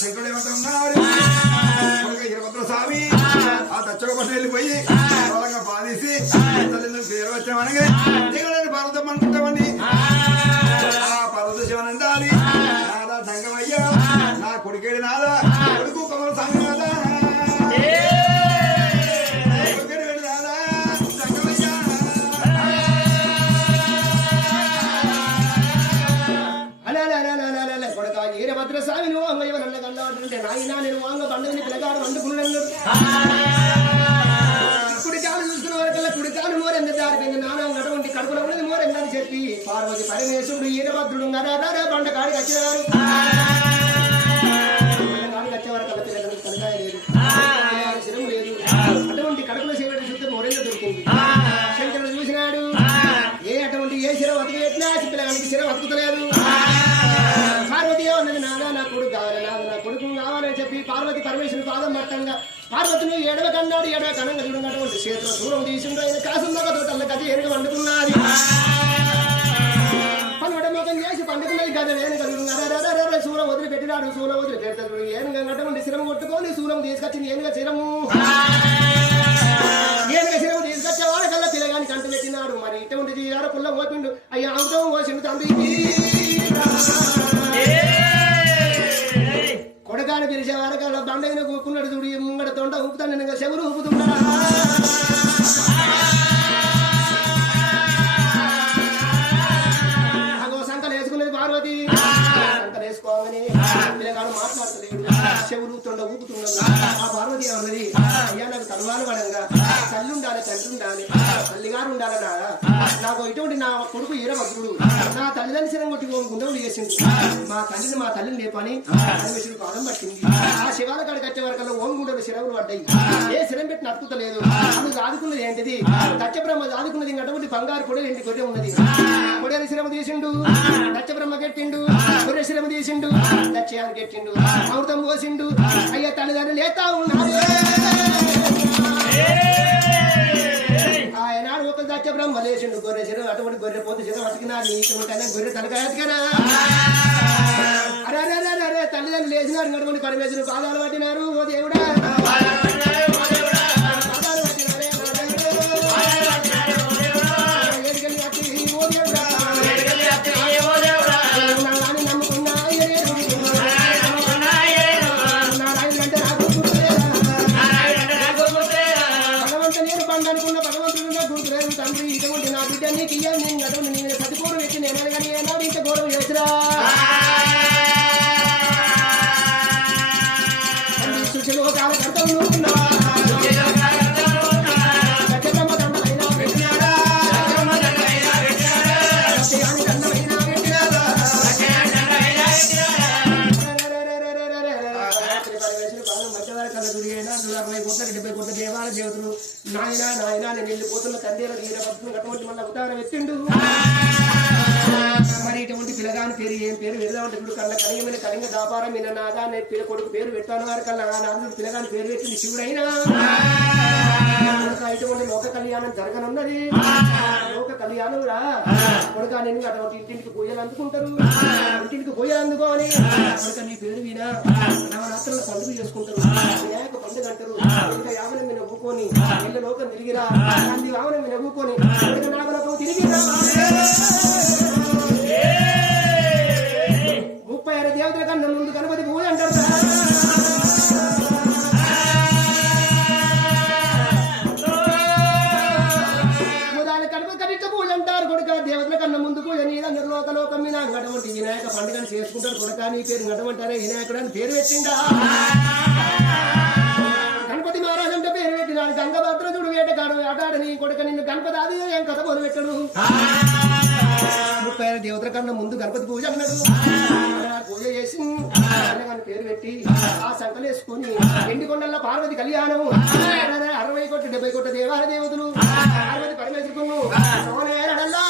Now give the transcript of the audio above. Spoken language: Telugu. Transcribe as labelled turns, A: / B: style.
A: శంకరుడు ఏమంటున్నాడు కొడుకు ఇరవత్ర స్వామి ఆ తచ్చక పట్ల వెళ్ళిపోయి బలంగా బాధేసి తల్లిదండ్రులు పేరు వచ్చామనగా దిగులని పర్వతం అనుకుంటామని
B: పండుగని పిల్లగాడు వండుకున్నాడు కుడి కాలు చూసుకున్న వరకల్లా కుడి కాలు మోరెంద జారిపోయింది నాన్న అటువంటి కడుపులో ఉన్నది మోరెందని చెప్పి పార్వతి పరమేశ్వరుడు ఈరభద్రుడు నరారా బండ కాడికి వచ్చేవారు పరమేశ్వరి పాదం మట్టంగా. పార్వతిని ఏడవ కన్నాడు ఏడవ కనంగా చూడనటువంటి చేతిలో దూరం తీసుకుంటూ ఆయన కాసుందాక తోటల గది ఎరుగు వండుకున్నది. పనుడ మొత్తం చేసి పండుకున్నది గద నేను కలుగుతున్నారు సూరం వదిలిపెట్టినాడు సూరం వదిలి పెడతాడు ఏనుగా అటువంటి శిరం కొట్టుకొని సూరం తీసుకొచ్చింది ఏనుగా శిరము. ఏనుగా శిరం తీసుకొచ్చే వాళ్ళకల్లా పిల్లగానికి అంటు పెట్టినాడు. మరి ఇటువంటి జీవార పుల్ల ఓపిండు అయ్యా అవుతాం ఓసిండు తండ్రికి. కొడకాని పిలిచే వరకాల బండగిన కూకున్నాడు చూడు ముంగడ తొండ ఊపుతాను నేను చెవులు ఊపుతున్నా. అగో సంకలు వేసుకునేది పార్వతి. సంకలు వేసుకోగానే పిల్లగాడు మాట్లాడతలేడు చెవులు తొండ ఊపుతున్నాడు ఆ పార్వతి అన్నది అయ్యా నాకు తలవాలు పడంగా తల్లి ఉండాలి తండ్రి ఉండాలి తల్లిగారు ఉండాలి ఇటువంటి నా కొడుకు ఈరభద్రుడు. నా తల్లిదండ్రి శరం కొట్టి ఓ గుండెలు చేసింది మా తల్లిని మా తల్లిని లేపని పరమేశ్వరుడు పాదం పట్టింది. ఆ. శివాల కాడికి వచ్చే వరకల్లా ఓం గుండెలు శిరవులు పడ్డాయి. ఏ శిరం పెట్టి నట్టుకుతలేదు నువ్వు ఆదుకున్నది ఏంటిది? దచ్చబ్రహ్మ ఆదుకున్నది అటువంటి బంగారు కొడలు ఇంటి గొర్రె ఉన్నది. కొడేలు శిరమ తీసిండు. దచ్చబ్రహ్మ కట్టిండు గొర్రె శిరమ తీసిండు. దచ్చయాన్ని కట్టిండు అమృతం పోసిండు. అయ్యా తల్లిదండ్రులు లేతా ఉన్నారు ఆయనాడు బ్రహ్మ లేచిండు గొర్రె శిరం అటువంటి గొర్రె పోతు శిరం అతికినా నీకుంటానే గొర్రె తలకాయ అతికనా? అరే అరే అరే అరే తల్లిదండ్రులు లేచినారు నడుకొని పరమేశ్వరుడు పాదాలు పట్టినారు ఓ దేవుడా. నాయన నాయన నేను వెళ్ళిపోతున్న తండ్రి వీరభద్రులు అటువంటి మన అవతారం ఎత్తిండు. మరి ఇటువంటి పిల్లగాని పేరు ఏం పేరు? పెడదామంటే ఇప్పుడు కళ్ళ కలిగమైన కలింగ దాపారం మీద నాదా నేను పిల్ల కొడుకు పేరు పెట్టాను వారి కల్లా నాన్న పిల్లగాని పేరు పెట్టింది శివుడైనా. ఇటువంటి లోక కళ్యాణం జరగనున్నది. లోక కళ్యాణం రా కొడుక నేను అటువంటి ఇంటింటికి పూజలు అందుకుంటారు. ఇంటింటికి పూజలు అందుకోని కొడుక నీ పేరు వినా నవరాత్రులు పండుగ చేసుకుంటారు. వినాయక పండుగ ఇళ్ళ లోకం తిరిగిరా. నంది ఊకొని కొడుక నాగలతో తిరిగిరా ముప్పై ఆరు దేవతల కన్నా ముందు గణపతి పూజ అంటారు. దేవతల కన్నా ముందు పూజ నీదన్నారు లోక లోకం మీద. అటువంటి వినాయక పండుగను చేసుకుంటారు కొడుక. నీ పేరు గడమంటారే వినాయకుడు అని పేరు పెట్టిండా. గణపతి మహారాజ్ పెట్టినాడు గంగభద్రదుడు వేటగాడు ఆటాడు నీ కొడుక నిన్ను గణపతి అది ఏం కథ మొదలు పెట్టడు ముప్పై దేవతల కన్నా ముందు గణపతి పూజ అన్నాడు పూజ చేసి పేరు పెట్టి ఆ. సంకలు వేసుకొని ఎండి కొండల్లో పార్వతి కళ్యాణం. అరవై కోట్ల డెబ్బై కోట్ల దేవాల దేవతలు. పార్వతి పరమేశ్వరుడు. సోనేరడల్లా